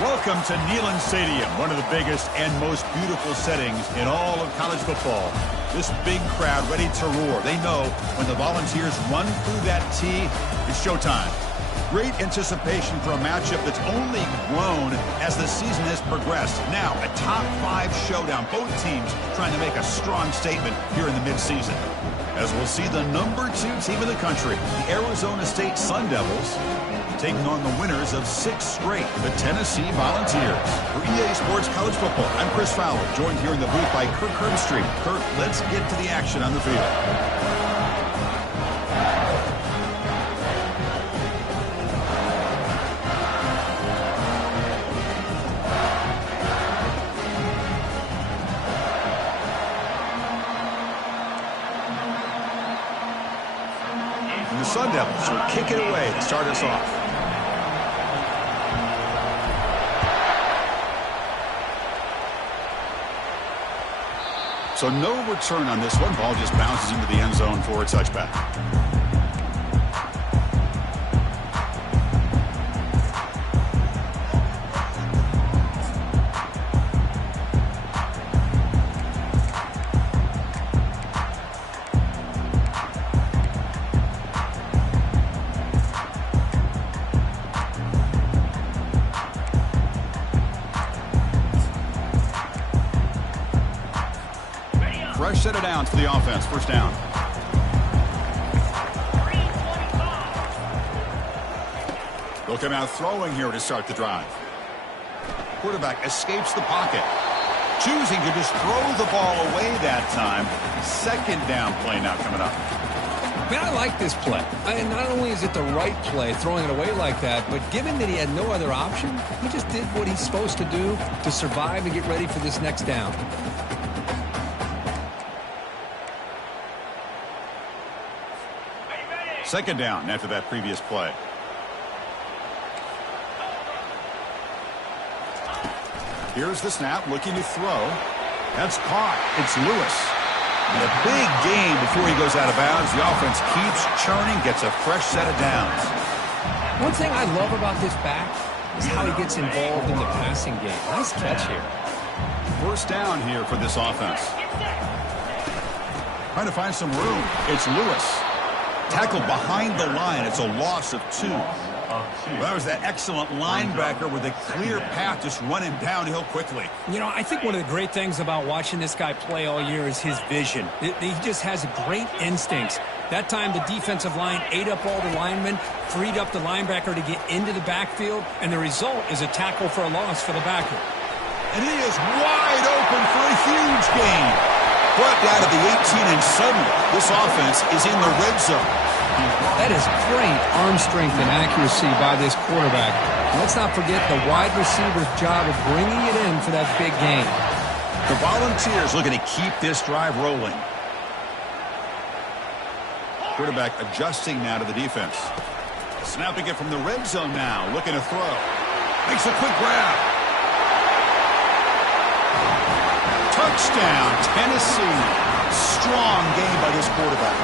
Welcome to Neyland Stadium, one of the biggest and most beautiful settings in all of college football. This big crowd ready to roar. They know when the Volunteers run through that tee, it's showtime. Great anticipation for a matchup that's only grown as the season has progressed. Now, a top 5 showdown. Both teams trying to make a strong statement here in the midseason. As we'll see the number 2 team in the country, the Arizona State Sun Devils, taking on the winners of 6 straight, the Tennessee Volunteers. For EA Sports College Football, I'm Chris Fowler, joined here in the booth by Kirk Herbstreit. Kirk, let's get to the action on the field. And the Sun Devils will kick it away to start us off. So no return on this one. Ball just bounces into the end zone for a touchback. Fresh set of downs for the offense. First down. They'll come out throwing here to start the drive. Quarterback escapes the pocket. Choosing to just throw the ball away that time. Second down play now coming up. Man, I like this play. Not only is it the right play, throwing it away like that, but given that he had no other option, he just did what he's supposed to do to survive and get ready for this next down. Second down after that previous play. Here's the snap, looking to throw. That's caught. It's Lewis. And a big gain before he goes out of bounds. The offense keeps churning, gets a fresh set of downs. One thing I love about this back is how he gets involved in the passing game. Nice catch here. First down here for this offense. Trying to find some room. It's Lewis. Tackled behind the line. It's a loss of 2. Well, that was that excellent linebacker with a clear path just running downhill quickly. You know, I think one of the great things about watching this guy play all year is his vision. He just has great instincts. That time the defensive line ate up all the linemen, freed up the linebacker to get into the backfield, and the result is a tackle for a loss for the backer. And he is wide open for a huge gain. Brought down to the 18, and suddenly this offense is in the red zone. That is great arm strength and accuracy by this quarterback. Let's not forget the wide receiver's job of bringing it in for that big gain. The Volunteers looking to keep this drive rolling. Quarterback adjusting now to the defense. Snapping it from the red zone now, looking to throw. Makes a quick grab. Touchdown, Tennessee. Strong game by this quarterback.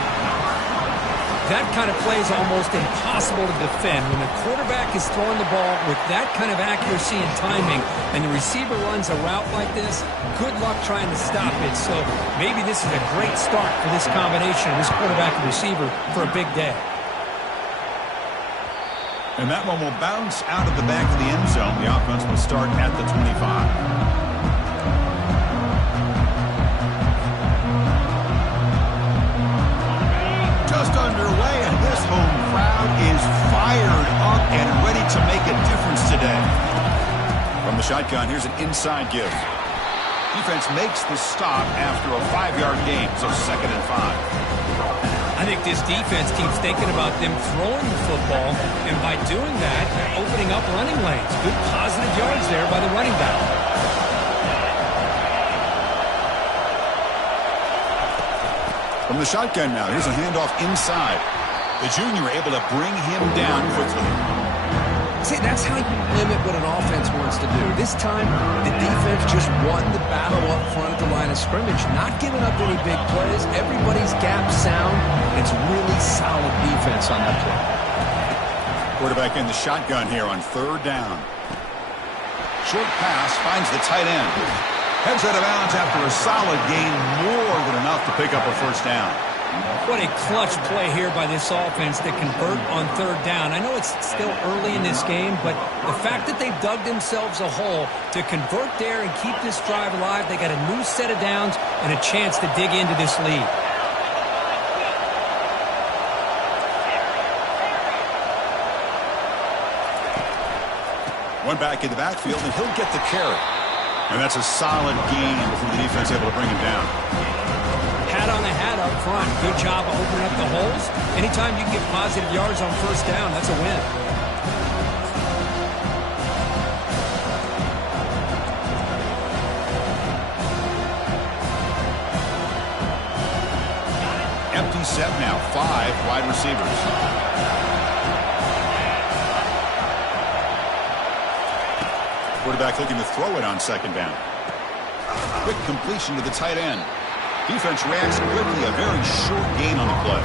That kind of play is almost impossible to defend. When the quarterback is throwing the ball with that kind of accuracy and timing, and the receiver runs a route like this, good luck trying to stop it. So maybe this is a great start for this combination, this quarterback and receiver, for a big day. And that one will bounce out of the back of the end zone. The offense will start at the 25. Just underway, and this home crowd is fired up and ready to make a difference today. From the shotgun, here's an inside give. Defense makes the stop after a 5-yard gain, so 2nd and 5. I think this defense keeps thinking about them throwing the football, and by doing that, they're opening up running lanes. Good positive yards there by the running back. From the shotgun now, here's a handoff inside. The junior able to bring him down quickly. See, that's how you limit what an offense wants to do. This time, the defense just won the battle up front at the line of scrimmage, not giving up any big plays. Everybody's gap sound. It's really solid defense on that play. Quarterback in the shotgun here on 3rd down. Short pass finds the tight end. Heads out of bounds after a solid gain, more than enough to pick up a first down. What a clutch play here by this offense to convert on third down. I know it's still early in this game, but the fact that they've dug themselves a hole to convert there and keep this drive alive, they got a new set of downs and a chance to dig into this lead. One back in the backfield, and he'll get the carry. And that's a solid gain before the defense able to bring him down. Hat on a hat up front. Good job of opening up the holes. Anytime you can get positive yards on first down, that's a win. Empty set now. 5 wide receivers. Quarterback looking to throw it on second down. Quick completion to the tight end. Defense reacts quickly. A very short gain on the play.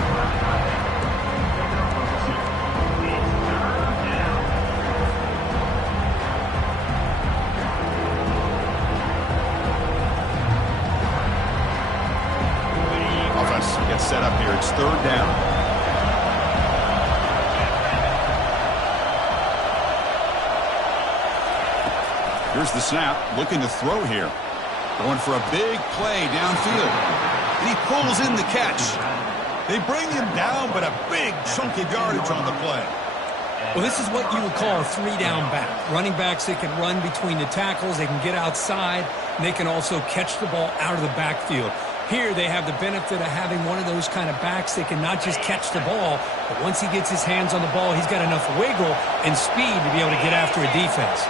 Offense gets set up here. It's third down. Here's the snap, looking to throw here. Going for a big play downfield. And he pulls in the catch. They bring him down, but a big chunk of yardage on the play. Well, this is what you would call a three-down back. Running backs, they can run between the tackles, they can get outside, and they can also catch the ball out of the backfield. Here they have the benefit of having one of those kind of backs that can not just catch the ball, but once he gets his hands on the ball, he's got enough wiggle and speed to be able to get after a defense.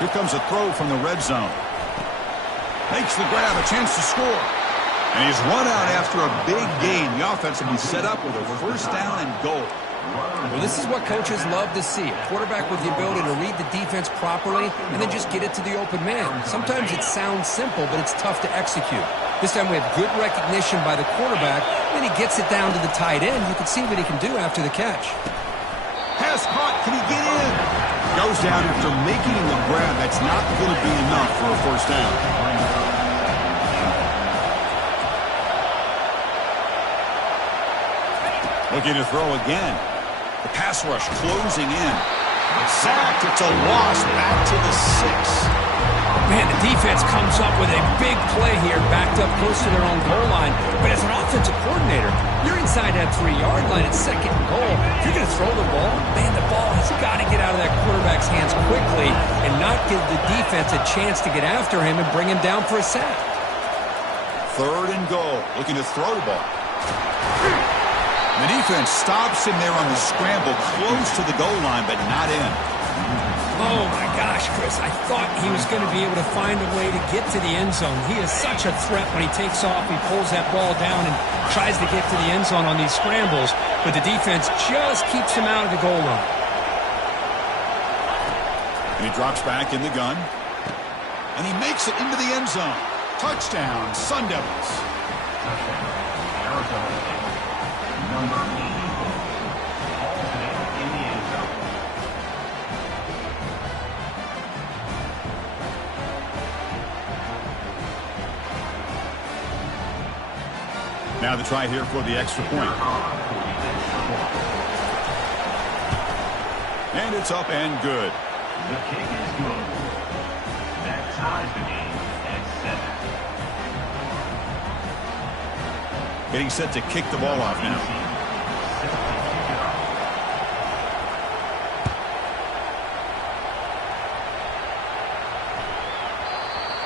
Here comes a throw from the red zone. Makes the grab, a chance to score. And he's run out after a big gain. The offense will be set up with a first down and goal. Well, this is what coaches love to see. A quarterback with the ability to read the defense properly and then just get it to the open man. Sometimes it sounds simple, but it's tough to execute. This time we have good recognition by the quarterback. Then he gets it down to the tight end. You can see what he can do after the catch. Pass caught. Can he get in? Goes down after making the grab. That's not going to be enough for a first down. Looking to throw again. The pass rush closing in. Sacked. It's a loss back to the 6. Man, the defense comes up with a big play here, backed up close to their own goal line. But as an offensive coordinator, you're inside that 3-yard line at second and goal. If you're going to throw the ball, man, the ball has got to get out of that quarterback's hands quickly and not give the defense a chance to get after him and bring him down for a sack. Third and goal. Looking to throw the ball. The defense stops him there on the scramble, close to the goal line, but not in. Oh, my gosh, Chris. I thought he was going to be able to find a way to get to the end zone. He is such a threat when he takes off. He pulls that ball down and tries to get to the end zone on these scrambles, but the defense just keeps him out of the goal line. And he drops back in the gun. And he makes it into the end zone. Touchdown, Sun Devils. Now the try here for the extra point. And it's up and good. The kick is good. That ties the game at 7. Getting set to kick the ball off now.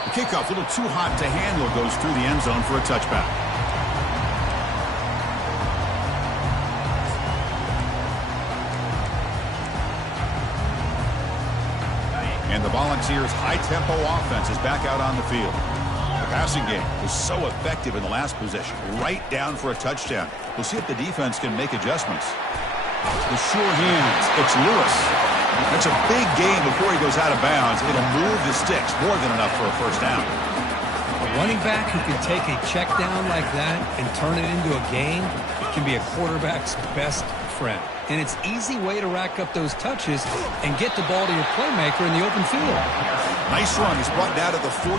The kickoff, a little too hot to handle, goes through the end zone for a touchback. And the Volunteers' high-tempo offense is back out on the field. The passing game was so effective in the last possession, right down for a touchdown. We'll see if the defense can make adjustments. The sure hands, it's Lewis. That's a big gain before he goes out of bounds. It'll move the sticks, more than enough for a first down. A running back who can take a check down like that and turn it into a gain can be a quarterback's best friend, and it's an easy way to rack up those touches and get the ball to your playmaker in the open field. Nice run. He's brought down to the 44.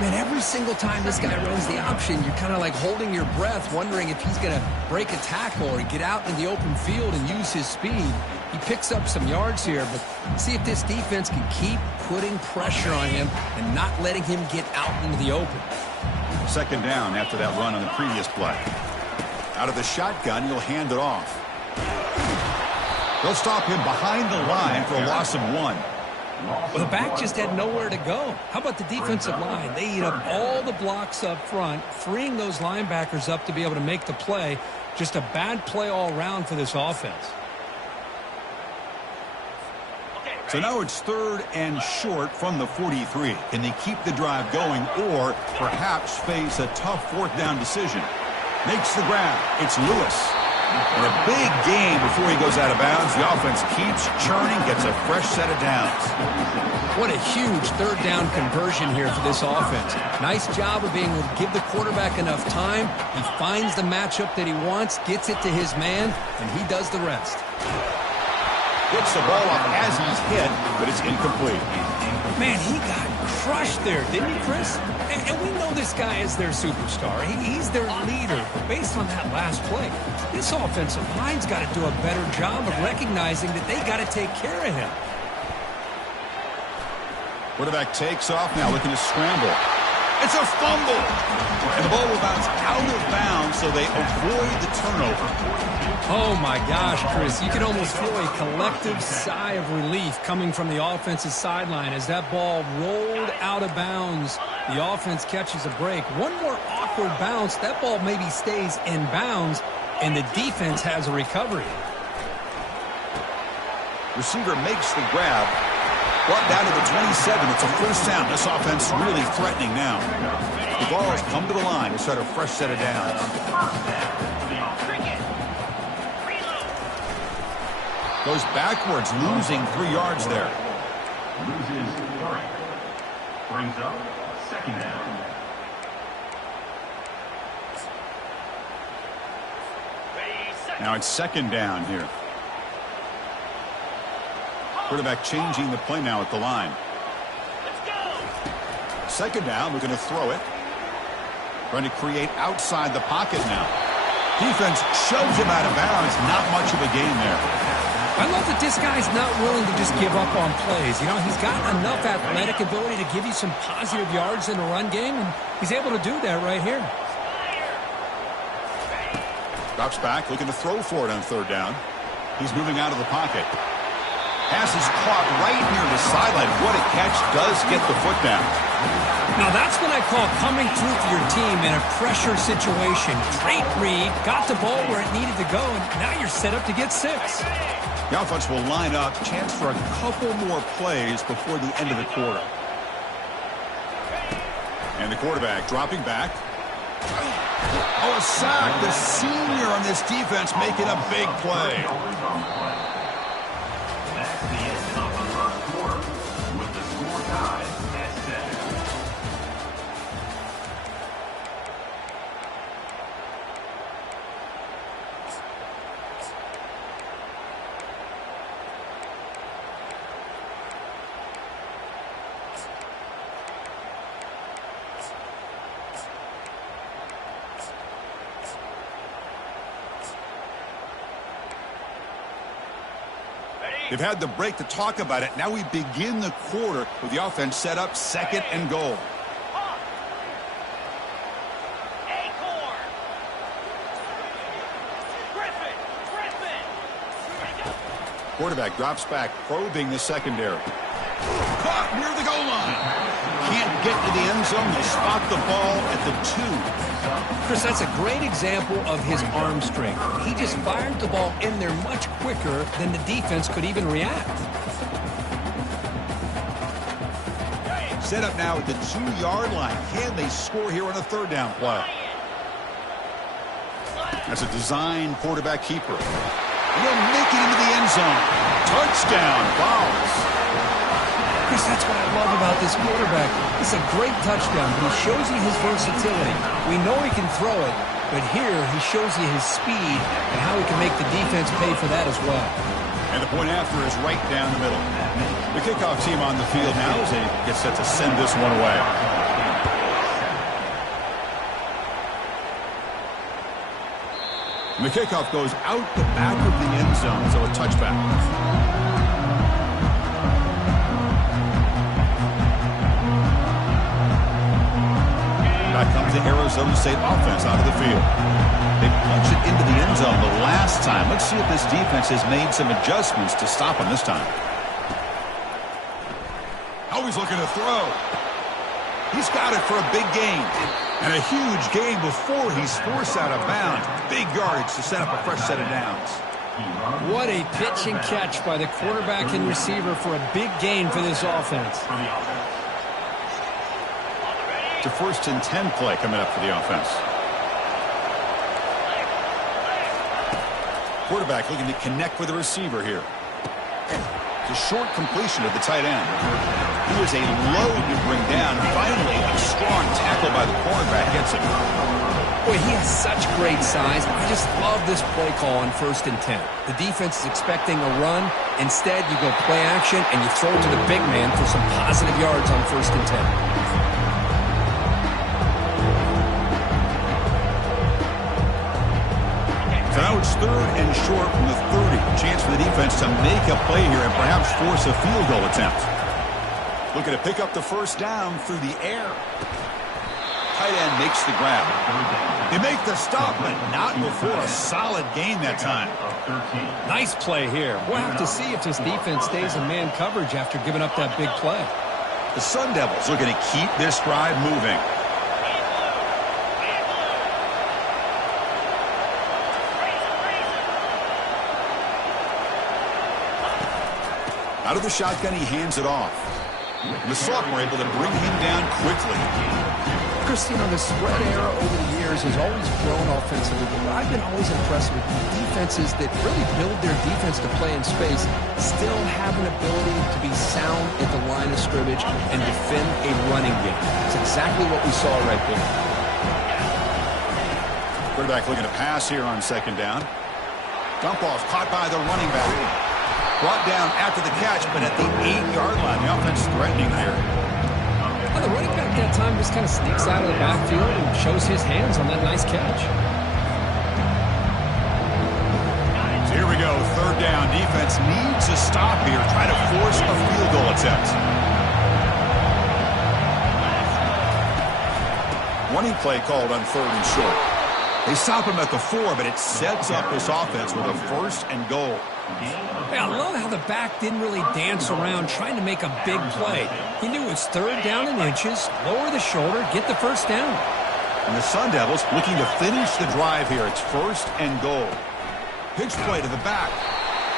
Man, every single time this guy runs the option, you're kind of like holding your breath, wondering if he's going to break a tackle or get out in the open field and use his speed. He picks up some yards here, but see if this defense can keep putting pressure on him and not letting him get out into the open. Second down after that run on the previous play. Out of the shotgun, he'll hand it off. They'll stop him behind the line for a loss of 1. Well, the back just had nowhere to go. How about the defensive line? They eat up all the blocks up front, freeing those linebackers up to be able to make the play. Just a bad play all around for this offense. So now it's 3rd and short from the 43. Can they keep the drive going or perhaps face a tough 4th down decision? Makes the grab. It's Lewis. And a big gain before he goes out of bounds. The offense keeps churning, gets a fresh set of downs. What a huge 3rd down conversion here for this offense. Nice job of being able to give the quarterback enough time. He finds the matchup that he wants, gets it to his man, and he does the rest. Gets the ball up as he's hit, but it's incomplete. Man, he got crushed there, didn't he, Chris? And we know this guy is their superstar. He's their leader. But based on that last play, this offensive line's got to do a better job of recognizing that they got to take care of him. Quarterback takes off now, looking to scramble. It's a fumble! And the ball will bounce out of bounds, so they avoid the turnover. Oh, my gosh, Chris. You can almost feel a collective sigh of relief coming from the offensive sideline as that ball rolled out of bounds. The offense catches a break. One more awkward bounce. That ball maybe stays in bounds, and the defense has a recovery. Receiver makes the grab. Brought down to the 27. It's a first down. This offense really threatening now. The ball has come to the line to start a fresh set of downs. Goes backwards, losing 3 yards there. Loses 3. Brings up 2nd down. Now it's 2nd down here. Quarterback changing the play now at the line. Let's go. 2nd down, we're going to throw it. Trying to create outside the pocket now. Defense shoves him out of bounds. Not much of a gain there. I love that this guy's not willing to just give up on plays. You know, he's got enough athletic ability to give you some positive yards in the run game, and he's able to do that right here. Drops back, looking to throw for it on 3rd down. He's moving out of the pocket. Pass is caught right near the sideline. What a catch. Does get the foot down. Now that's what I call coming through for your team in a pressure situation. Great read, got the ball where it needed to go, and now you're set up to get 6. The offense will line up. Chance for a couple more plays before the end of the quarter. And the quarterback dropping back. Oh, a sack. The senior on this defense making a big play. That's the end of the first quarter with the score tied at 7. They've had the break to talk about it. Now we begin the quarter with the offense set up 2nd and goal. Quarterback drops back, probing the secondary. Caught near the goal line. Can't get to the end zone. They spot the ball at the 2. Chris, that's a great example of his arm strength. He just fired the ball in there much quicker than the defense could even react. Set up now at the 2-yard line. Can they score here on a 3rd down play? That's a design quarterback keeper. He'll make it into the end zone. Touchdown, Bowles. Chris, that's what I love about this quarterback. It's a great touchdown, but he shows you his versatility. We know he can throw it, but here he shows you his speed and how he can make the defense pay for that as well. And the point after is right down the middle. The kickoff team on the field now as they get set to send this one away. And the kickoff goes out the back of the end zone, so a touchback. Back comes the Arizona State offense out of the field. They punch it into the end zone the last time. Let's see if this defense has made some adjustments to stop him this time. Always looking to throw. He's got it for a big gain. And a huge gain before he's forced out of bounds. Big yardage to set up a fresh set of downs. What a pitch and catch by the quarterback and receiver for a big gain for this offense. It's a 1st and 10 play coming up for the offense. Quarterback looking to connect with the receiver here. It's a short completion of the tight end. He was a load to bring down. Finally, a strong tackle by the cornerback gets him. Boy, he has such great size. I just love this play call on 1st and 10. The defense is expecting a run. Instead, you go play action, and you throw it to the big man for some positive yards on 1st and 10. So now it's 3rd and short from the 30. Chance for the defense to make a play here and perhaps force a field goal attempt. Looking to pick up the 1st down through the air. Tight end makes the grab. They make the stop, but not before a solid gain that time. Nice play here. We'll have to see if this defense stays in man coverage after giving up that big play. The Sun Devils looking to keep this drive moving. Out of the shotgun, he hands it off. The sophomore able to bring him down quickly. Chris, you know, the spread era over the years has always grown offensively, but I've been always impressed with defenses that really build their defense to play in space, still have an ability to be sound at the line of scrimmage and defend a running game. That's exactly what we saw right there. Quarterback looking to pass here on 2nd down. Dump off caught by the running back. Brought down after the catch, but at the 8-yard line. The offense threatening here. Well, the running back that time just kind of sneaks out of the backfield and shows his hands on that nice catch. So here we go. 3rd down. Defense needs a stop here. Try to force a field goal attempt. Running play called on 3rd and short. They stop him at the 4, but it sets up this offense with a 1st and goal. Hey, I love how the back didn't really dance around trying to make a big play. He knew it was 3rd down in inches, lower the shoulder, get the 1st down. And the Sun Devils looking to finish the drive here. It's 1st and goal. Pitch play to the back.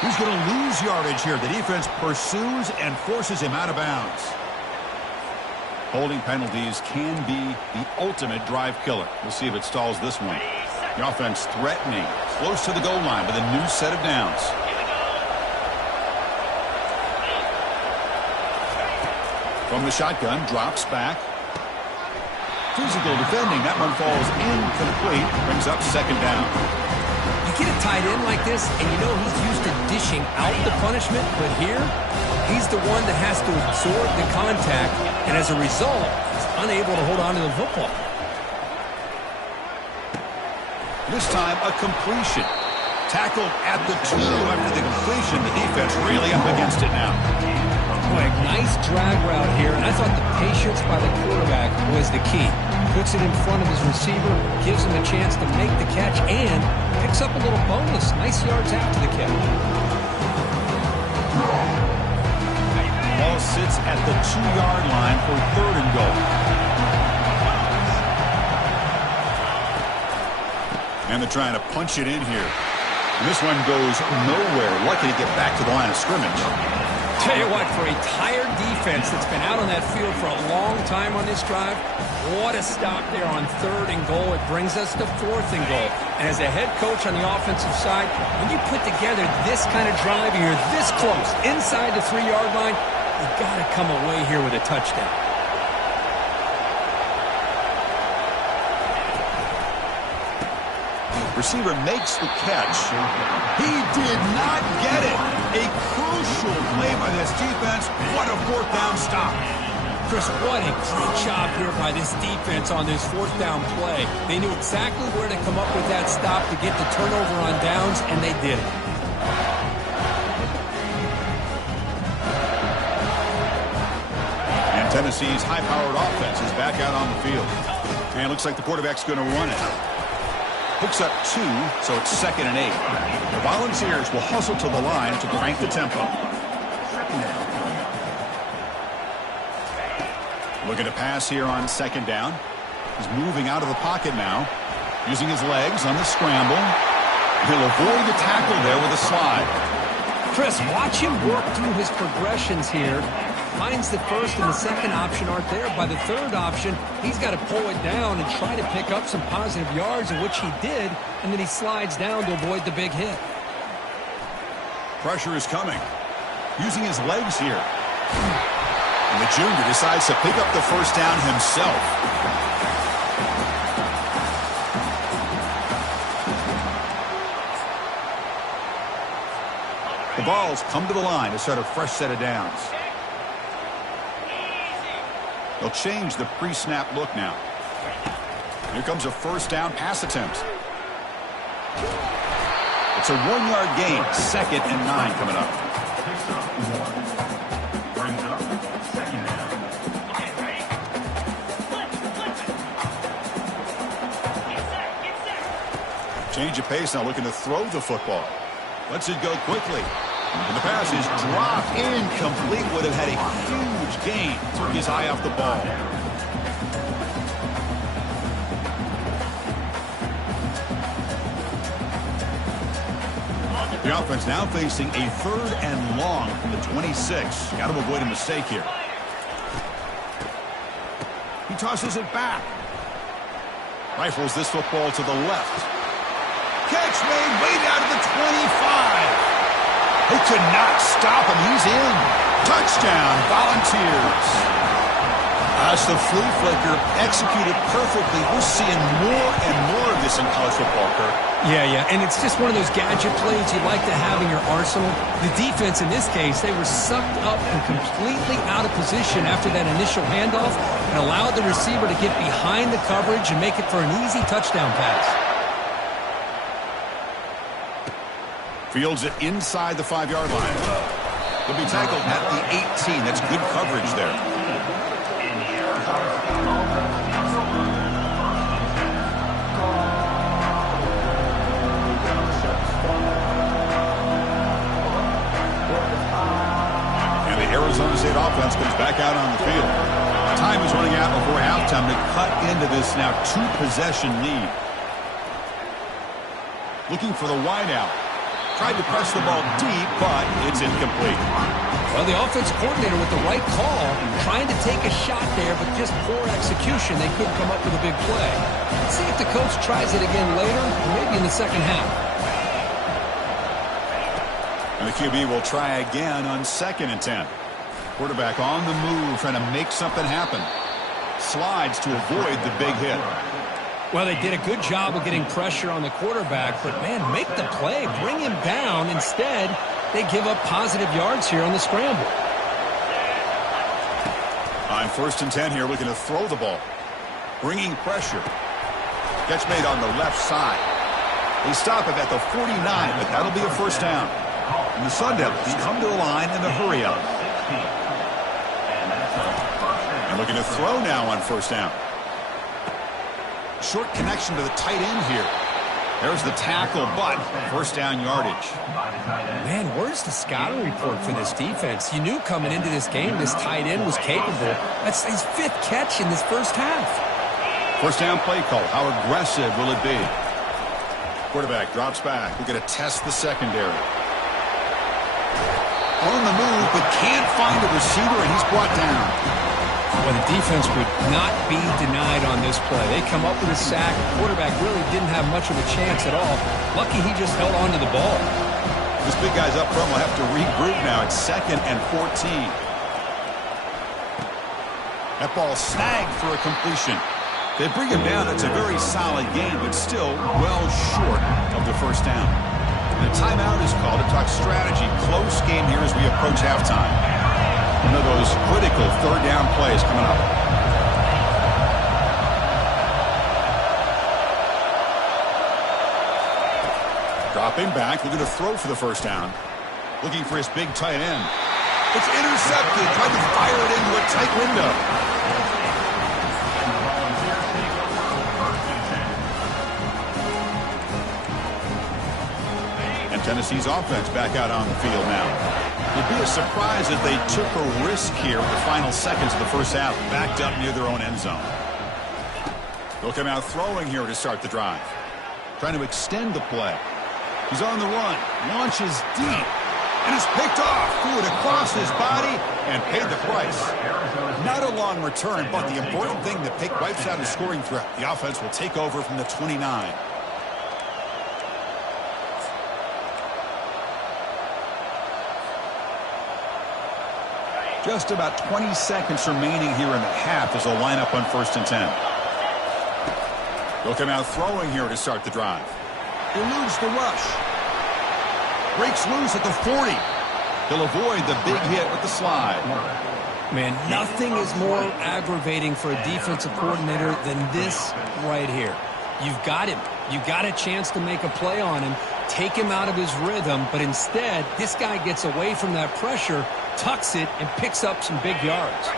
He's going to lose yardage here. The defense pursues and forces him out of bounds. Holding penalties can be the ultimate drive killer. We'll see if it stalls this one. The offense threatening, close to the goal line with a new set of downs. From the shotgun, drops back. Physical defending. That one falls incomplete. Brings up 2nd down. You get a tight end like this, and you know he's used to dishing out the punishment, but here, he's the one that has to absorb the contact, and as a result, he's unable to hold on to the football. This time, a completion. Tackled at the 2 after the completion. The defense really up against it now. Boy, nice drag route here, and I thought the patience by the quarterback was the key. Puts it in front of his receiver, gives him a chance to make the catch, and picks up a little bonus. Nice yards after the catch. Ball sits at the 2-yard line for 3rd and goal. And they're trying to punch it in here. And this one goes nowhere. Lucky to get back to the line of scrimmage. Tell you what, for a tired defense that's been out on that field for a long time on this drive, what a stop there on 3rd and goal. It brings us to 4th and goal. And as a head coach on the offensive side, when you put together this kind of drive, you're this close, inside the 3-yard line, you got to come away here with a touchdown. Receiver makes the catch. He did not get it. A crucial play by this defense. What a fourth down stop. Chris, what a great job here by this defense on this fourth down play. They knew exactly where to come up with that stop to get the turnover on downs, and they did it. And Tennessee's high-powered offense is back out on the field. And it looks like the quarterback's going to run it. Hooks up 2, so it's 2nd and 8. The Volunteers will hustle to the line to crank the tempo. Looking to pass here on 2nd down. He's moving out of the pocket now, using his legs on the scramble. He'll avoid the tackle there with a slide. Chris, watch him work through his progressions here. Finds the first and the second option aren't there. By the third option, he's got to pull it down and try to pick up some positive yards, of which he did, and then he slides down to avoid the big hit. Pressure is coming. Using his legs here. And the junior decides to pick up the first down himself. The balls come to the line to start a fresh set of downs. They'll change the pre-snap look now. Here comes a first down pass attempt. It's a 1-yard gain. 2nd and 9 coming up. Brings up 2nd down. Change of pace now, looking to throw the football. Lets it go quickly. And the pass is dropped incomplete. Would have had a huge gain. Took his eye off the ball. The offense now facing a 3rd and long from the 26. Got to avoid a mistake here. He tosses it back. Rifles this football to the left. Catch made way down to the 25. Who could not stop him? He's in. Touchdown, Volunteers. As the flea flicker executed perfectly, we're seeing more and more of this in college football, Kirk. Yeah, and it's just one of those gadget plays you like to have in your arsenal. The defense in this case, they were sucked up and completely out of position after that initial handoff and allowed the receiver to get behind the coverage and make it for an easy touchdown pass. Fields it inside the 5-yard line. He'll be tackled at the 18. That's good coverage there. And the Arizona State offense comes back out on the field. Time is running out before halftime to cut into this now 2-possession lead. Looking for the wideout. Tried to press the ball deep, but it's incomplete. Well, the offense coordinator with the right call, trying to take a shot there, but just poor execution. They couldn't come up with a big play. Let's see if the coach tries it again later, or maybe in the second half. And the QB will try again on 2nd and 10. Quarterback on the move, trying to make something happen. Slides to avoid the big hit. Well, they did a good job of getting pressure on the quarterback, but, man, make the play, bring him down. Instead, they give up positive yards here on the scramble. On 1st and 10 here, looking to throw the ball. Bringing pressure. Catch made on the left side. They stop it at the 49, but that'll be a first down. And the Sun Devils come to the line in a hurry up. And looking to throw now on 1st down. Short connection to the tight end here. There's the tackle, but first down yardage. Man, where's the scouting report for this defense? You knew coming into this game this tight end was capable. That's his 5th catch in this first half. First down play call. How aggressive will it be? Quarterback drops back. We're going to test the secondary. On the move, but can't find a receiver, and he's brought down. Well, the defense would not be denied on this play. They come up with a sack. The quarterback really didn't have much of a chance at all. Lucky he just held on to the ball. This big guy's up front will have to regroup now. It's 2nd and 14. That ball snagged for a completion. They bring him down. That's a very solid game, but still well short of the first down. And a timeout is called to talk strategy. Close game here as we approach halftime. One of those critical third down plays coming up. Dropping back, looking to throw for the first down. Looking for his big tight end. It's intercepted. Tried to fire it into a tight window. And Tennessee's offense back out on the field now. It'd be a surprise if they took a risk here in the final seconds of the first half, backed up near their own end zone. They'll come out throwing here to start the drive. Trying to extend the play. He's on the run. Launches deep. And is picked off. Threw it across his body and paid the price. Not a long return, but the important thing, the pick wipes out a scoring threat. The offense will take over from the 29. Just about 20 seconds remaining here in the half as they'll line up on 1st and 10. They'll come out throwing here to start the drive. Eludes the rush. Breaks loose at the 40. He'll avoid the big hit with the slide. Man, nothing is more aggravating for a defensive coordinator than this right here. You've got him. You've got a chance to make a play on him, take him out of his rhythm, but instead, this guy gets away from that pressure, tucks it, and picks up some big yards.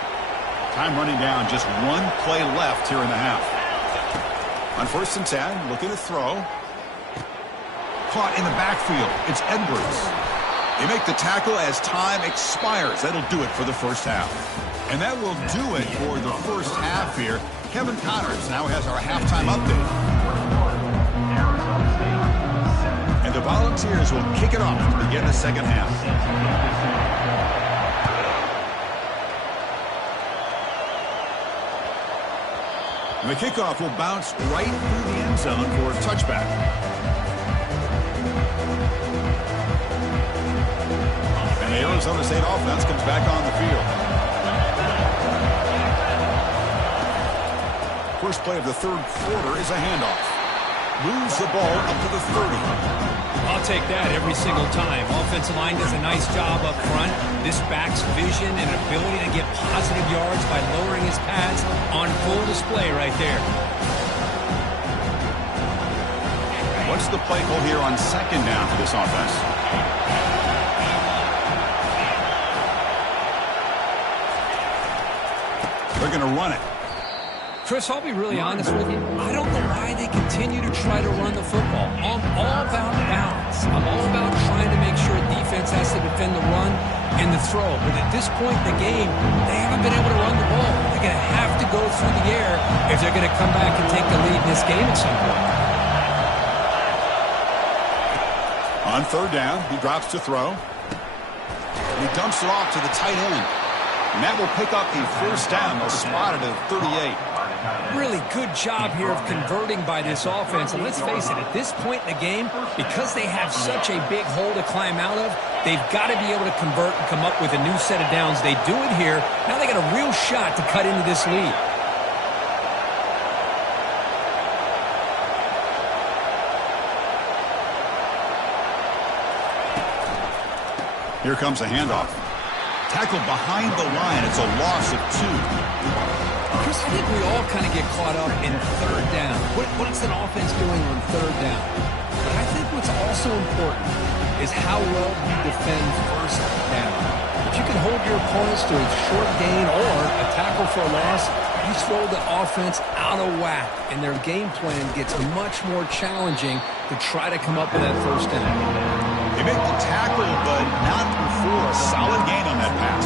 Time running down. Just one play left here in the half. On 1st and 10, looking to throw. Caught in the backfield. It's Edwards. They make the tackle as time expires. That'll do it for the first half. And that will do it for the first half here. Kevin Connors now has our halftime update. And the Volunteers will kick it off to begin the second half. And the kickoff will bounce right through the end zone for a touchback. And the Arizona State offense comes back on the field. First play of the third quarter is a handoff. Moves the ball up to the 30. I'll take that every single time. Offensive line does a nice job up front. This back's vision and ability to get positive yards by lowering his pads on full display right there. What's the play call here on 2nd down for this offense? They're going to run it. Chris, I'll be really honest with you. I don't know why they continue to try to run the football. I'm all about balance. I'm all about trying to make sure defense has to defend the run and the throw. But at this point in the game, they haven't been able to run the ball. They're going to have to go through the air if they're going to come back and take the lead in this game at some point. On 3rd down, he drops to throw. And he dumps it off to the tight end. And that will pick up the first down. They'll spot it at 38. Really good job here of converting by this offense. And let's face it, at this point in the game, because they have such a big hole to climb out of, they've got to be able to convert and come up with a new set of downs. They do it here. Now they got a real shot to cut into this lead. Here comes a handoff. Tackled behind the line. It's a loss of 2. Chris, I think we all kind of get caught up in 3rd down. What's an offense doing on 3rd down? But I think what's also important is how well you defend 1st down. If you can hold your opponents to a short gain or a tackle for a loss, you throw the offense out of whack, and their game plan gets much more challenging to try to come up with that 1st down. They make the tackle, but not before a solid gain on that pass.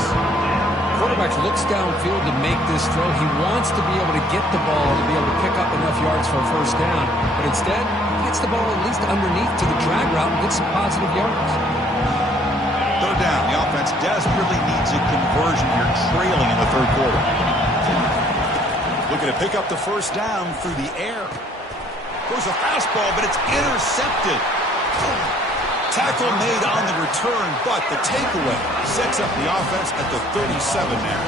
Quarterback looks downfield to make this throw. He wants to be able to get the ball to be able to pick up enough yards for a 1st down, but instead gets the ball at least underneath to the drag route and gets some positive yards. 3rd down. The offense desperately needs a conversion here, trailing in the 3rd quarter. Looking to pick up the 1st down through the air. Goes a fastball, but it's intercepted. Tackle made on the return, but the takeaway sets up the offense at the 37 now.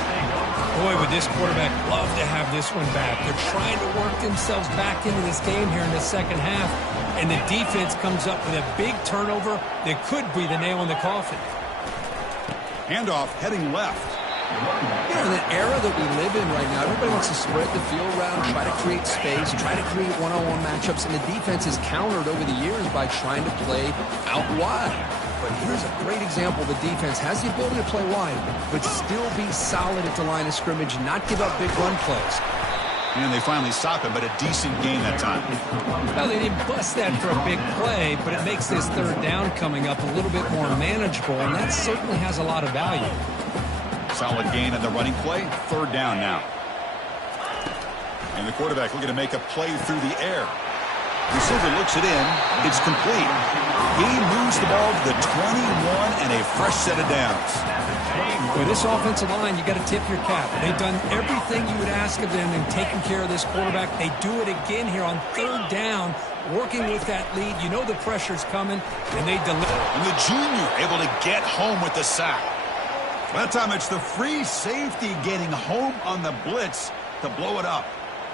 Boy, would this quarterback love to have this one back. They're trying to work themselves back into this game here in the second half, and the defense comes up with a big turnover that could be the nail in the coffin. Handoff heading left. You know, in the era that we live in right now, everybody wants to spread the field around, try to create space, try to create one-on-one matchups, and the defense is countered over the years by trying to play out wide. But here's a great example. The defense has the ability to play wide, but still be solid at the line of scrimmage, not give up big run plays. And they finally stop him, but a decent gain that time. Well, they didn't bust that for a big play, but it makes this third down coming up a little bit more manageable, and that certainly has a lot of value. Solid gain on the running play. Third down now. And the quarterback looking to make a play through the air. Receiver looks it in. It's complete. He moves the ball to the 21 and a fresh set of downs. With this offensive line, you got to tip your cap. They've done everything you would ask of them in taking care of this quarterback. They do it again here on third down, working with that lead. You know the pressure's coming, and they deliver. And the junior able to get home with the sack. That time it's the free safety getting home on the blitz to blow it up.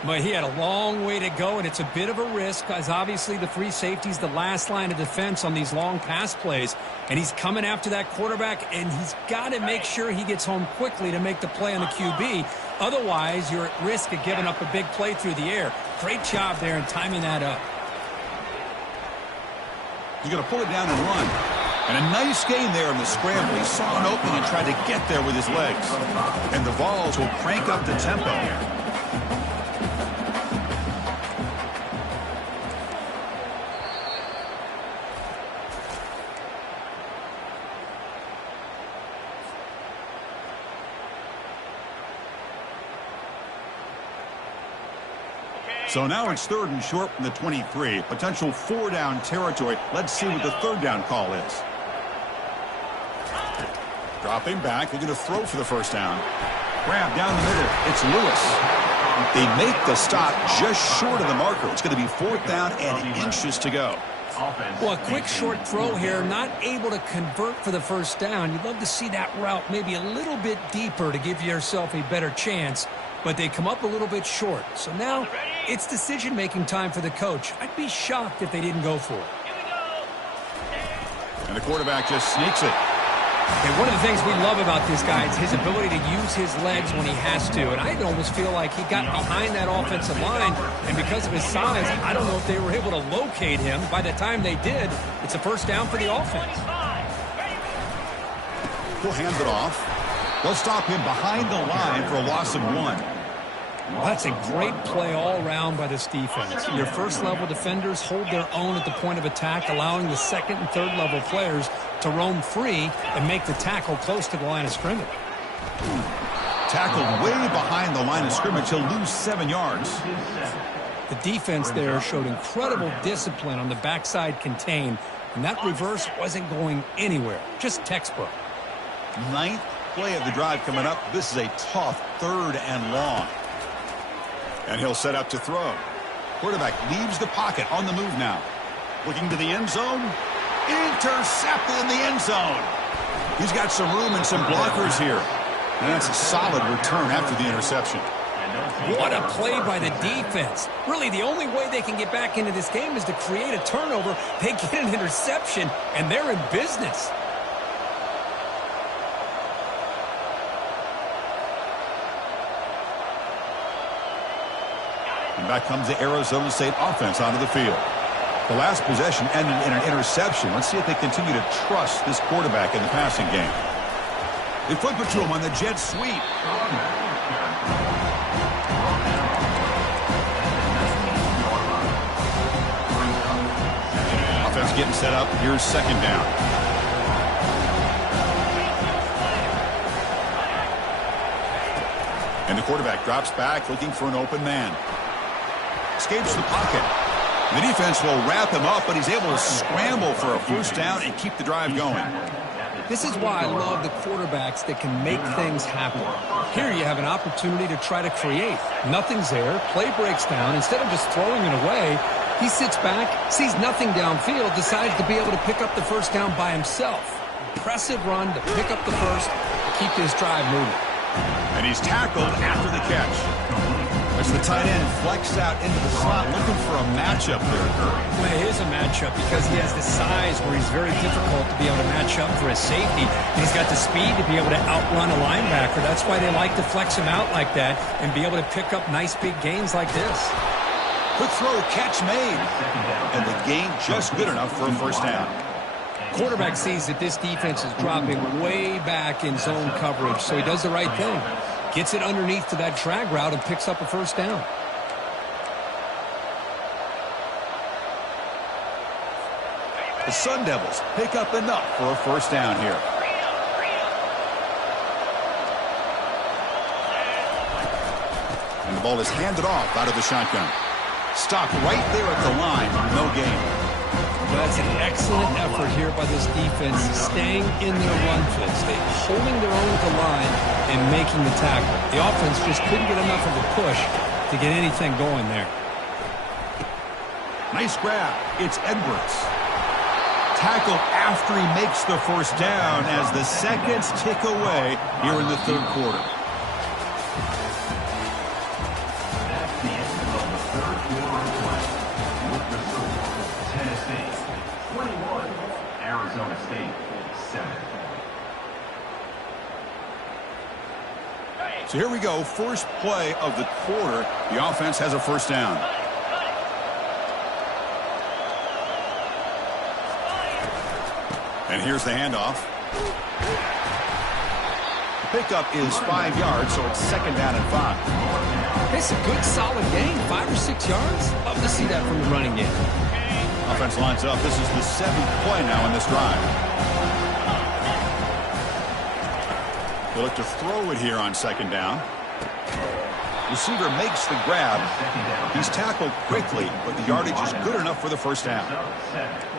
But he had a long way to go, and it's a bit of a risk because obviously the free safety's the last line of defense on these long pass plays. And he's coming after that quarterback, and he's got to make sure he gets home quickly to make the play on the QB. Otherwise, you're at risk of giving up a big play through the air. Great job there in timing that up. He's going to pull it down and run. And a nice gain there in the scramble. He saw an opening and tried to get there with his legs. And the Vols will crank up the tempo. So now it's third and short from the 23. Potential four-down territory. Let's see what the third down call is. Dropping back, looking to throw for the first down. Grab down the middle. It's Lewis. They make the stop just short of the marker. It's going to be fourth down and inches to go. Well, a quick short throw here, not able to convert for the first down. You'd love to see that route maybe a little bit deeper to give yourself a better chance, but they come up a little bit short. So now it's decision-making time for the coach. I'd be shocked if they didn't go for it. And the quarterback just sneaks it. And one of the things we love about this guy is his ability to use his legs when he has to. And I almost feel like he got behind that offensive line, and because of his size, I don't know if they were able to locate him. By the time they did, it's a first down for the offense. He'll hand it off. They'll stop him behind the line for a loss of 1. Well, that's a great play all around by this defense. Your first-level defenders hold their own at the point of attack, allowing the second and third-level players to roam free and make the tackle close to the line of scrimmage. Tackled way behind the line of scrimmage. He'll lose 7 yards. The defense there showed incredible discipline on the backside contain, and that reverse wasn't going anywhere. Just textbook. 9th play of the drive coming up. This is a tough third and long. And he'll set up to throw. Quarterback leaves the pocket on the move now. Looking to the end zone. Intercepted in the end zone. He's got some room and some blockers here. And that's a solid return after the interception. What a play by the defense. Really, the only way they can get back into this game is to create a turnover. They get an interception, and they're in business. And back comes the Arizona State offense onto the field. The last possession ended in an interception. Let's see if they continue to trust this quarterback in the passing game. They flip it to him on the jet sweep. Offense getting set up. Here's second down. And the quarterback drops back looking for an open man. Escapes the pocket. The defense will wrap him up, but he's able to scramble for a first down and keep the drive going. This is why I love the quarterbacks that can make things happen. Here you have an opportunity to try to create. Nothing's there. Play breaks down. Instead of just throwing it away, He sits back, sees nothing downfield, decides to be able to pick up the first down by himself. Impressive run to pick up the first, to keep this drive moving. And he's tackled after the catch. As the tight end flexed out into the slot, looking for a matchup there, Kurt. Well, it is a matchup because he has the size where he's very difficult to be able to match up for a safety. He's got the speed to be able to outrun a linebacker. That's why they like to flex him out like that and be able to pick up nice big gains like this. Quick throw, catch made. And the gain just good enough for a first down. Quarterback sees that this defense is dropping way back in zone coverage, so he does the right thing. Gets it underneath to that drag route and picks up a first down. The Sun Devils pick up enough for a first down here. And the ball is handed off out of the shotgun. Stopped right there at the line. No gain. That's an excellent effort here by this defense, staying in their run fits. They're holding their own at the line and making the tackle. The offense just couldn't get enough of a push to get anything going there. Nice grab. It's Edwards. Tackled after he makes the first down as the seconds tick away here in the third quarter. That's the end of the third quarter of play. With the score, Tennessee 21, Arizona State 7. So here we go. First play of the quarter. The offense has a first down. And here's the handoff. The pickup is 5 yards, so it's second down and 5. It's a good, solid gain, 5 or 6 yards. Love to see that from the running game. Offense lines up. This is the 7th play now in this drive. They look to throw it here on second down. Receiver makes the grab. He's tackled quickly, but the yardage is good enough for the first down.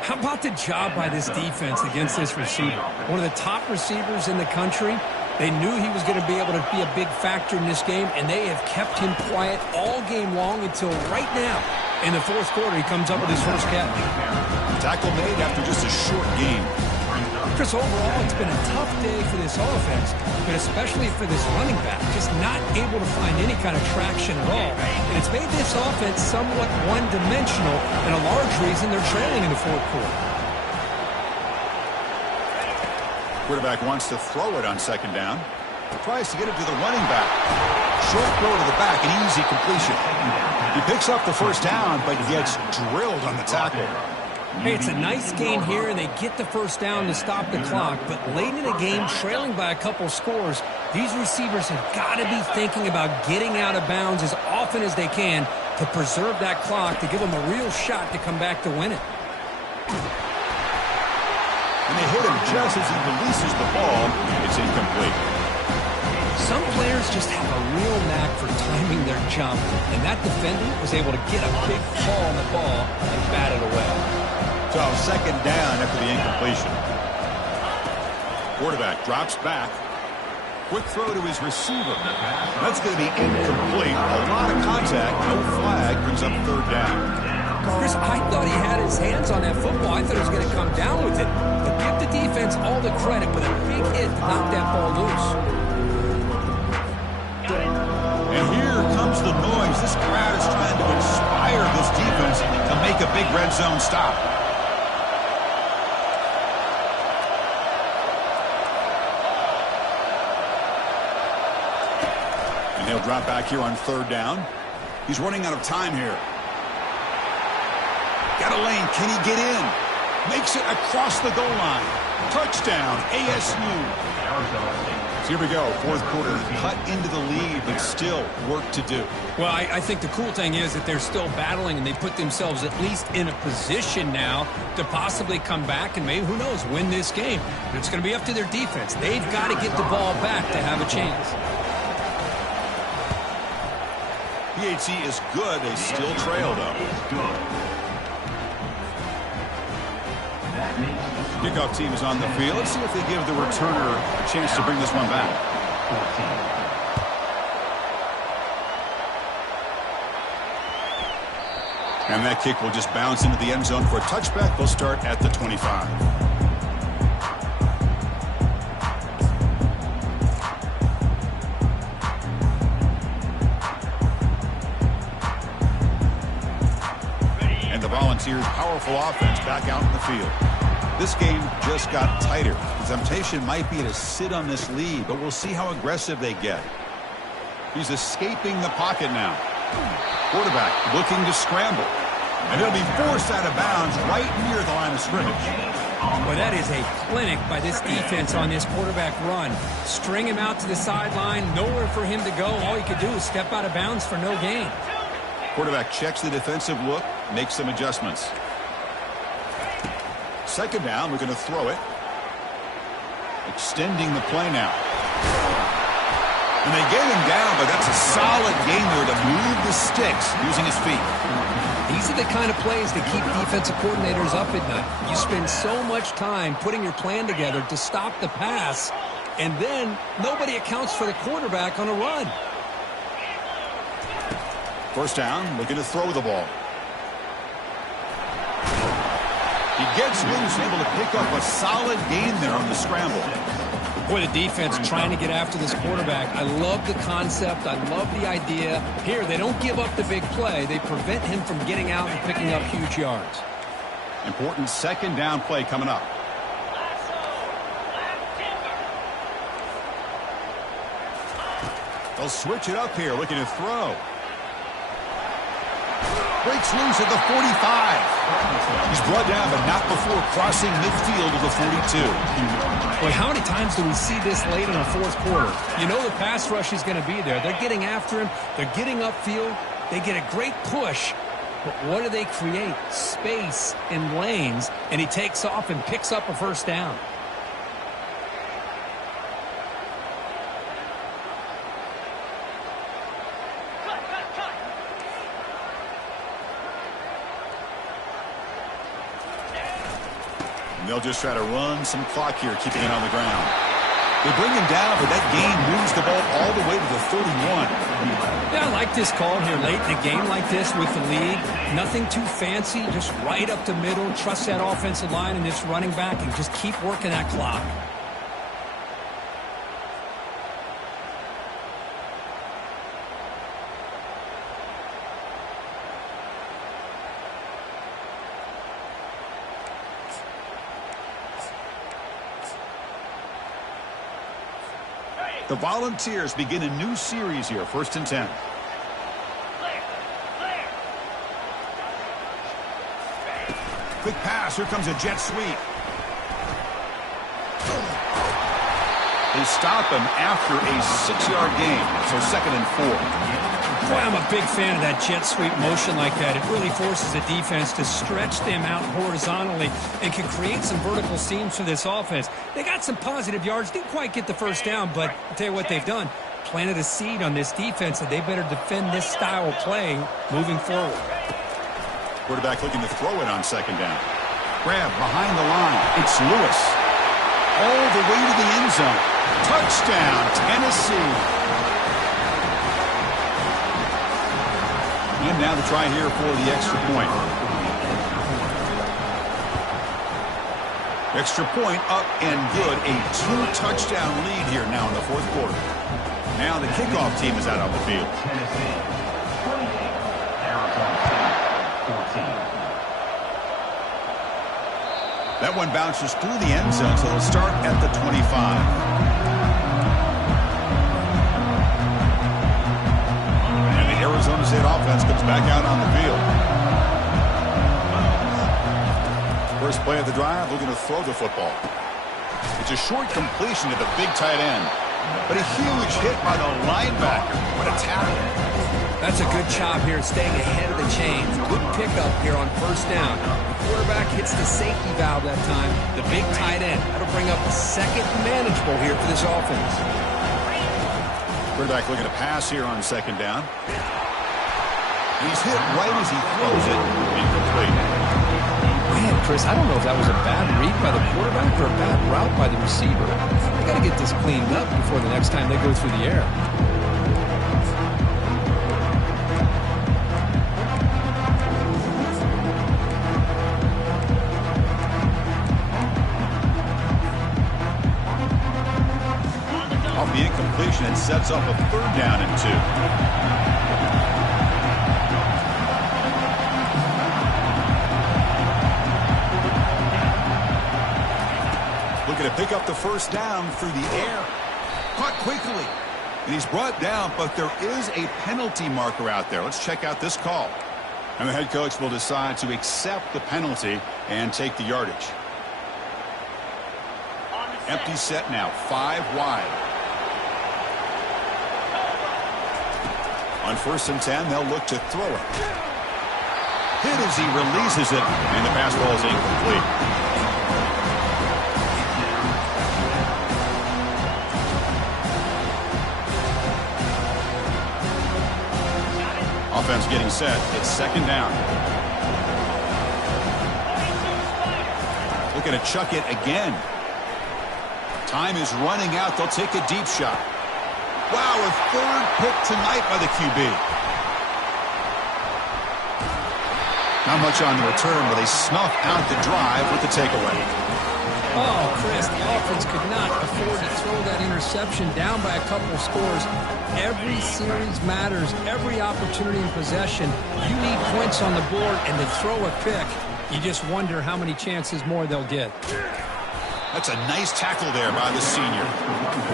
How about the job by this defense against this receiver? One of the top receivers in the country. They knew he was going to be able to be a big factor in this game, and they have kept him quiet all game long until right now. In the fourth quarter, he comes up with his first catch. Tackle made after just a short game. Chris, overall, it's been a tough day for this offense, but especially for this running back, just not able to find any kind of traction at all. And it's made this offense somewhat one-dimensional, and a large reason they're trailing in the fourth quarter. Quarterback wants to throw it on second down. Tries to get it to the running back. Short throw to the back, an easy completion. He picks up the first down, but gets drilled on the tackle. Hey, it's a nice gain here, and they get the first down to stop the clock. But late in the game, trailing by a couple scores, these receivers have got to be thinking about getting out of bounds as often as they can to preserve that clock, to give them a real shot to come back to win it. And they hit him just as he releases the ball. It's incomplete. Some players just have a real knack for timing their jump, and that defender was able to get a big paw on the ball and bat it away. So second down after the incompletion. Quarterback drops back. Quick throw to his receiver. That's going to be incomplete. A lot of contact. No flag. Brings up third down. Chris, I thought he had his hands on that football. I thought he was going to come down with it. But give the defense all the credit with a big hit to knock that ball loose. And here comes the noise. This crowd is trying to inspire this defense to make a big red zone stop. And he'll drop back here on third down. He's running out of time here. Got a lane. Can he get in? Makes it across the goal line. Touchdown, ASU. So here we go. Fourth quarter, cut into the lead, but still work to do. Well, I think the cool thing is that they're still battling, and they put themselves at least in a position now to possibly come back and maybe, who knows, win this game. But it's going to be up to their defense. They've got to get the ball back to have a chance. PHC is good. They still trail, though. Kickoff team is on the field. Let's see if they give the returner a chance to bring this one back. And that kick will just bounce into the end zone for a touchback. They'll start at the 25. And the Volunteers' powerful offense back out in the field. This game just got tighter. The temptation might be to sit on this lead, but we'll see how aggressive they get. He's escaping the pocket now. Quarterback looking to scramble. And he'll be forced out of bounds right near the line of scrimmage. Well, that is a clinic by this defense on this quarterback run. String him out to the sideline, nowhere for him to go. All he could do is step out of bounds for no gain. Quarterback checks the defensive look, makes some adjustments. Second down, we're going to throw it. Extending the play now. And they get him down, but that's a solid gain there to move the sticks using his feet. These are the kind of plays that keep defensive coordinators up at night. You spend so much time putting your plan together to stop the pass, and then nobody accounts for the quarterback on a run. First down, looking to throw the ball. He gets loose, able to pick up a solid gain there on the scramble. Boy, the defense trying to get after this quarterback. I love the concept. I love the idea. Here, they don't give up the big play. They prevent him from getting out and picking up huge yards. Important second down play coming up. They'll switch it up here, looking to throw. Breaks loose at the 45. He's brought down, but not before crossing midfield of the 42. Boy, how many times do we see this late in the fourth quarter? You know the pass rush is going to be there. They're getting after him. They're getting upfield. They get a great push. But what do they create? Space in lanes, and he takes off and picks up a first down. They'll just try to run some clock here, keeping it on the ground. They bring him down, but that gain moves the ball all the way to the 31. Yeah, I like this call here late in a game like this with the lead. Nothing too fancy, just right up the middle. Trust that offensive line and this running back and just keep working that clock. The Volunteers begin a new series here, 1st and 10. Quick pass, here comes a jet sweep. They stop him after a 6-yard gain, so 2nd and 4. Boy, I'm a big fan of that jet sweep motion like that. It really forces the defense to stretch them out horizontally and can create some vertical seams for this offense. They got some positive yards, didn't quite get the first down, but I'll tell you what they've done. Planted a seed on this defense that they better defend this style of play moving forward. Quarterback looking to throw it on 2nd down. Grab behind the line. It's Lewis. All the way to the end zone. Touchdown, Tennessee. And now the try here for the extra point. Extra point up and good. A 2-touchdown lead here now in the 4th quarter. Now the kickoff team is out on the field. Tennessee, 28, Arizona State, 14. That one bounces through the end zone, so they'll start at the 25. Arizona State offense comes back out on the field. First play of the drive, looking to throw the football. It's a short completion to the big tight end, but a huge hit by the linebacker. What a tackle. That's a good job here staying ahead of the chains. Good pickup here on 1st down. The quarterback hits the safety valve that time. The big tight end. That'll bring up the 2nd manageable here for this offense. Quarterback looking to pass here on 2nd down. He's hit right as he throws it. Incomplete. Man, Chris, I don't know if that was a bad read by the quarterback or a bad route by the receiver. They got to get this cleaned up before the next time they go through the air. sets up a 3rd down and 2. Looking to pick up the 1st down through the air. Caught quickly. And he's brought down, but there is a penalty marker out there. Let's check out this call. And the head coach will decide to accept the penalty and take the yardage. Empty set now, 5 wide. On 1st and 10, they'll look to throw it. Hit as he releases it, and the pass ball is incomplete. Offense getting set. It's 2nd down. Looking to chuck it again. Time is running out. They'll take a deep shot. Wow, a 3rd pick tonight by the QB. Not much on the return, but they snuff out the drive with the takeaway. Oh, Chris, the offense could not afford to throw that interception down by a couple of scores. Every series matters. Every opportunity in possession. You need points on the board, and to throw a pick, you just wonder how many chances more they'll get. That's a nice tackle there by the senior.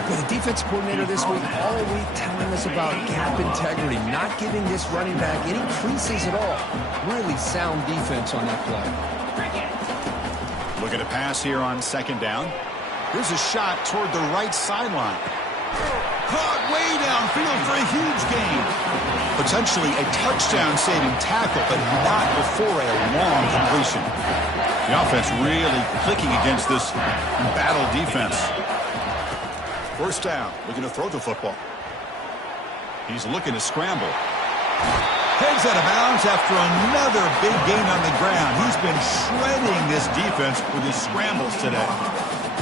The defense coordinator this week all week telling us about gap integrity, not giving this running back any creases at all. Really sound defense on that play. Looking to pass here on 2nd down. Here's a shot toward the right sideline. Caught way downfield for a huge gain. Potentially a touchdown-saving tackle, but not before a long completion. The offense really clicking against this battle defense. 1st down, looking to throw the football. He's looking to scramble. Heads out of bounds after another big gain on the ground. He's been shredding this defense with his scrambles today.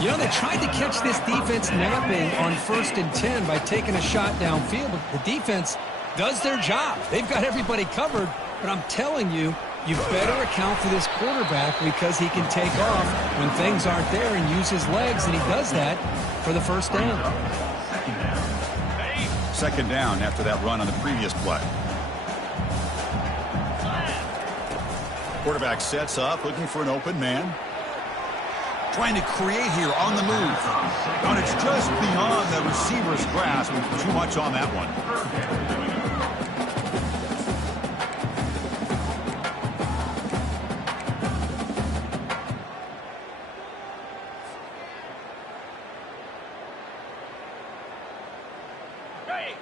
You know, they tried to catch this defense napping on 1st and 10 by taking a shot downfield, but the defense does their job. They've got everybody covered, but I'm telling you, you better account for this quarterback because he can take off when things aren't there and use his legs, and he does that for the 1st down. 2nd down after that run on the previous play. Quarterback sets up, looking for an open man. Trying to create here on the move. But it's just beyond the receiver's grasp. Too much on that one.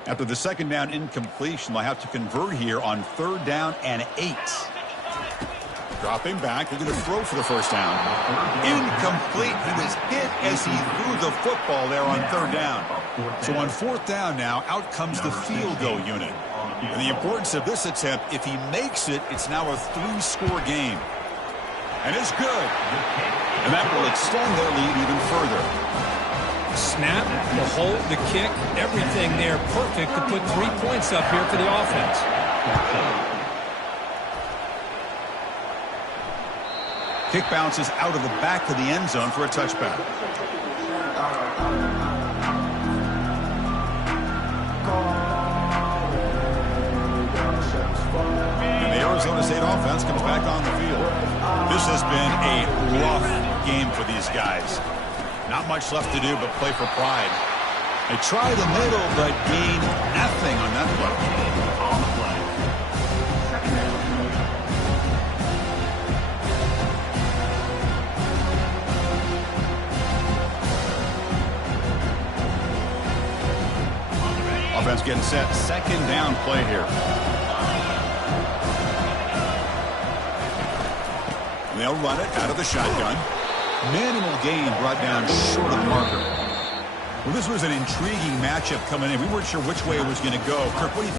After the 2nd down incompletion, they'll have to convert here on 3rd down and 8. Dropping back, they're going to throw for the 1st down. Incomplete. He was hit as he threw the football there on 3rd down. So on 4th down now, out comes the field goal unit. And the importance of this attempt, if he makes it, it's now a 3-score game. And it's good. And that will extend their lead even further. Snap, the hold, the kick, everything there perfect to put 3 points up here for the offense. Kick bounces out of the back of the end zone for a touchback. And the Arizona State offense comes back on the field. This has been a rough game for these guys. Not much left to do but play for pride. They try the middle but gain nothing on that play. Offense getting set. 2nd down play here. They'll run it out of the shotgun. Minimal gain brought down short of the marker. Well, this was an intriguing matchup coming in. We weren't sure which way it was going to go. Kirk, what do you think?